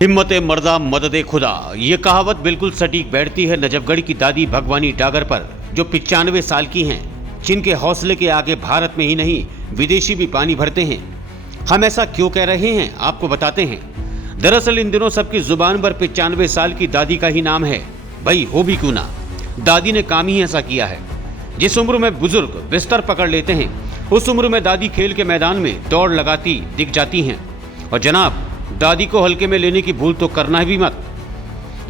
हिम्मत मर्दा मदद खुदा, ये कहावत बिल्कुल सटीक बैठती है नजफगढ़ की दादी भगवानी डागर पर, जो 95 साल की हैं, जिनके हौसले के आगे भारत में ही नहीं विदेशी भी पानी भरते हैं। हम ऐसा क्यों कह रहे हैं, आपको बताते हैं। दरअसल इन दिनों सबकी जुबान पर 95 साल की दादी का ही नाम है। भाई हो भी क्यों ना, दादी ने काम ही ऐसा किया है। जिस उम्र में बुजुर्ग बिस्तर पकड़ लेते हैं, उस उम्र में दादी खेल के मैदान में दौड़ लगाती दिख जाती हैं। और जनाब, दादी को हल्के में लेने की भूल तो करना भी मत।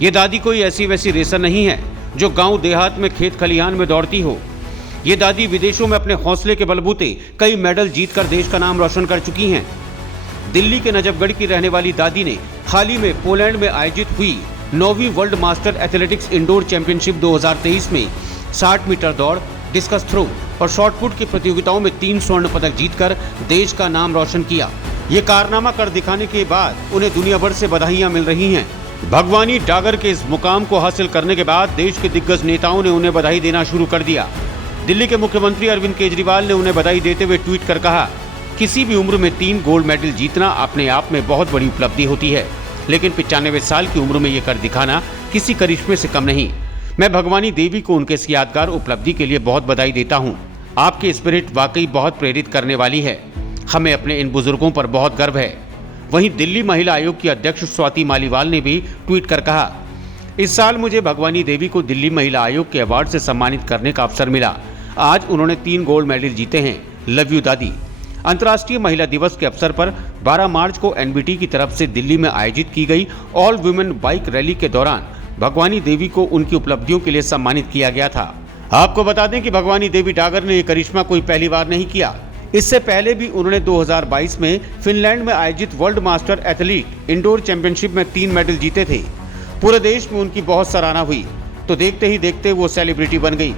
ये दादी कोई ऐसी वैसी रेसर नहीं है जो गांव देहात में खेत खलिहान में दौड़ती हो। ये दादी विदेशों में अपने हौसले के बलबूते कई मेडल जीतकर देश का नाम रोशन कर चुकी हैं। दिल्ली के नजफगढ़ की रहने वाली दादी ने हाल ही में पोलैंड में आयोजित हुई 9वीं world master athletics indoor championship 2023 में 60 मीटर दौड़, डिस्कस थ्रो और शॉटपुट की प्रतियोगिताओं में 3 स्वर्ण पदक जीतकर देश का नाम रोशन किया। ये कारनामा कर दिखाने के बाद उन्हें दुनिया भर से बधाइयां मिल रही हैं। भगवानी डागर के इस मुकाम को हासिल करने के बाद देश के दिग्गज नेताओं ने उन्हें बधाई देना शुरू कर दिया। दिल्ली के मुख्यमंत्री अरविंद केजरीवाल ने उन्हें बधाई देते हुए ट्वीट कर कहा, किसी भी उम्र में 3 गोल्ड मेडल जीतना अपने आप में बहुत बड़ी उपलब्धि होती है, लेकिन 95 साल की उम्र में ये कर दिखाना किसी करिश्मे से कम नहीं। मैं भगवानी देवी को उनके इस यादगार उपलब्धि के लिए बहुत बधाई देता हूँ। आपकी स्पिरिट वाकई बहुत प्रेरित करने वाली है। हमें अपने इन बुजुर्गों पर बहुत गर्व है। वहीं दिल्ली महिला आयोग की अध्यक्ष स्वाति मालीवाल ने भी ट्वीट कर कहा, इस साल मुझे भगवानी देवी को दिल्ली महिला आयोग के अवार्ड से सम्मानित करने का अवसर मिला। आज उन्होंने 3 गोल्ड मेडल जीते हैं। लव यू दादी। अंतर्राष्ट्रीय महिला दिवस के अवसर पर 12 मार्च को एनबीटी की तरफ से दिल्ली में आयोजित की गई ऑल वुमेन बाइक रैली के दौरान भगवानी देवी को उनकी उपलब्धियों के लिए सम्मानित किया गया था। आपको बता दें कि भगवानी देवी डागर ने यह करिश्मा कोई पहली बार नहीं किया। इससे पहले भी उन्होंने 2022 में फिनलैंड में आयोजित world master athlete indoor championship में 3 मेडल जीते थे। पूरे देश में उनकी बहुत सराहना हुई, तो देखते ही देखते वो सेलिब्रिटी बन गई।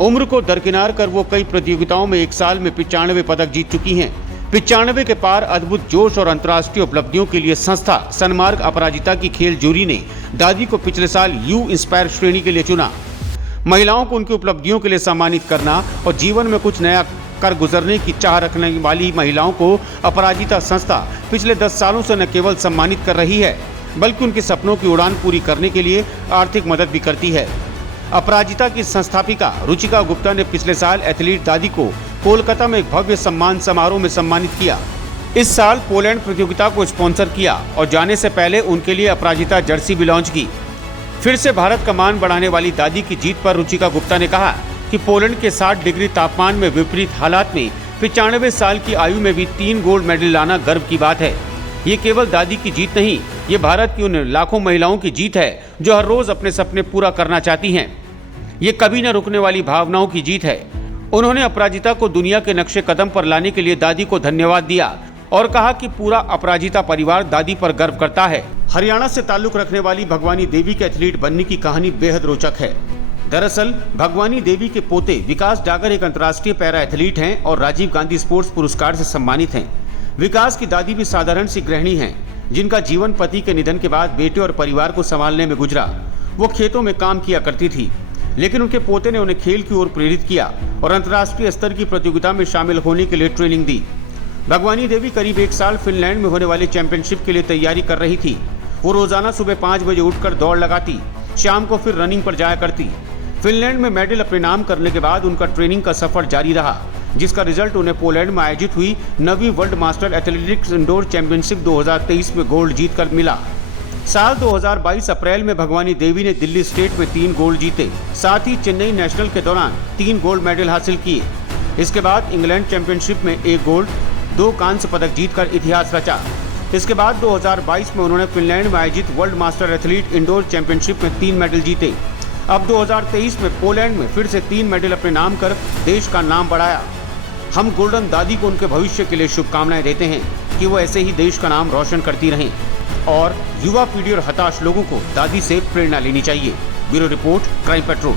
उम्र को दरकिनार कर वो कई प्रतियोगिताओं में एक साल में 95 पदक जीत चुकी हैं। 95 के पार अद्भुत जोश और अंतर्राष्ट्रीय उपलब्धियों के लिए संस्था सन्मार्ग अपराजिता की खेल जूरी ने दादी को पिछले साल यू इंस्पायर श्रेणी के लिए चुना। महिलाओं को उनकी उपलब्धियों के लिए सम्मानित करना और जीवन में कुछ नया कर गुजरने की चाह रखने वाली महिलाओं को अपराजिता संस्था पिछले 10 सालों से न केवल सम्मानित कर रही है, बल्कि उनके सपनों की उड़ान पूरी करने के लिए आर्थिक मदद भी करती है। अपराजिता की संस्थापिका रुचिका गुप्ता ने पिछले साल एथलीट दादी को कोलकाता में एक भव्य सम्मान समारोह में सम्मानित किया। इस साल पोलैंड प्रतियोगिता को स्पॉन्सर किया और जाने से पहले उनके लिए अपराजिता जर्सी भी लॉन्च की। फिर से भारत का मान बढ़ाने वाली दादी की जीत पर रुचिका गुप्ता ने कहा कि पोलैंड के 60 डिग्री तापमान में विपरीत हालात में 95 साल की आयु में भी 3 गोल्ड मेडल लाना गर्व की बात है। ये केवल दादी की जीत नहीं, ये भारत की उन लाखों महिलाओं की जीत है जो हर रोज अपने सपने पूरा करना चाहती हैं। ये कभी न रुकने वाली भावनाओं की जीत है। उन्होंने अपराजिता को दुनिया के नक्शे कदम पर लाने के लिए दादी को धन्यवाद दिया और कहा कि पूरा अपराजिता परिवार दादी पर गर्व करता है। हरियाणा से ताल्लुक रखने वाली भगवानी देवी के एथलीट बनने की कहानी बेहद रोचक है। दरअसल भगवानी देवी के पोते विकास डागर एक अंतर्राष्ट्रीय पैरा एथलीट हैं और राजीव गांधी स्पोर्ट्स पुरस्कार से सम्मानित हैं। विकास की दादी भी साधारण सी गृहिणी हैं, जिनका जीवन पति के निधन के बाद बेटे और परिवार को संभालने में गुजरा। वो खेतों में काम किया करती थी, लेकिन उनके पोते ने उन्हें खेल की ओर प्रेरित किया और अंतर्राष्ट्रीय स्तर की प्रतियोगिता में शामिल होने के लिए ट्रेनिंग दी। भगवानी देवी करीब 1 साल फिनलैंड में होने वाली चैंपियनशिप के लिए तैयारी कर रही थी। वो रोजाना सुबह 5 बजे उठकर दौड़ लगाती, शाम को फिर रनिंग पर जाया करती। फिनलैंड में मेडल अपने नाम करने के बाद उनका ट्रेनिंग का सफर जारी रहा, जिसका रिजल्ट उन्हें पोलैंड में आयोजित हुई 9वीं world master athletics indoor championship 2023 में गोल्ड जीतकर मिला। साल 2022 अप्रैल में भगवानी देवी ने दिल्ली स्टेट में 3 गोल्ड जीते, साथ ही चेन्नई नेशनल के दौरान 3 गोल्ड मेडल हासिल किए। इसके बाद इंग्लैंड चैंपियनशिप में 1 गोल्ड, 2 कांस्य पदक जीतकर इतिहास रचा। इसके बाद 2022 में उन्होंने फिनलैंड में आयोजित world master athlete indoor championship में 3 मेडल जीते। अब 2023 में पोलैंड में फिर से 3 मेडल अपने नाम कर देश का नाम बढ़ाया। हम गोल्डन दादी को उनके भविष्य के लिए शुभकामनाएं देते हैं कि वो ऐसे ही देश का नाम रोशन करती रहें और युवा पीढ़ी और हताश लोगों को दादी से प्रेरणा लेनी चाहिए। Bureau report, crime petrol.